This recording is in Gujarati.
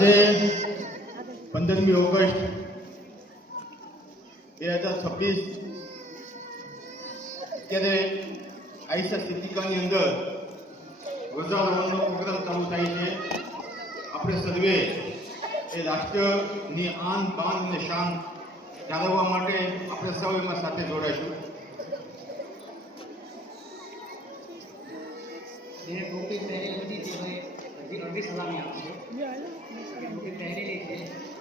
આજે પંદરમી ઓગસ્ટ બે હજાર છવ્વીસ. અત્યારે આઈસા સિદ્ધિકાની અંદર ધ્વજારોહણનો પ્રોગ્રામ ચાલુ થાય છે. આપણે સર્વે એ રાષ્ટ્રની આન, બાન અને શાન જાળવવા માટે આપણે સૌ એમાં સાથે જોડાઈશું. જેને ટોપી પહેરેલી હતી भी लंबी सजा नहीं आती है तहरी लेते हैं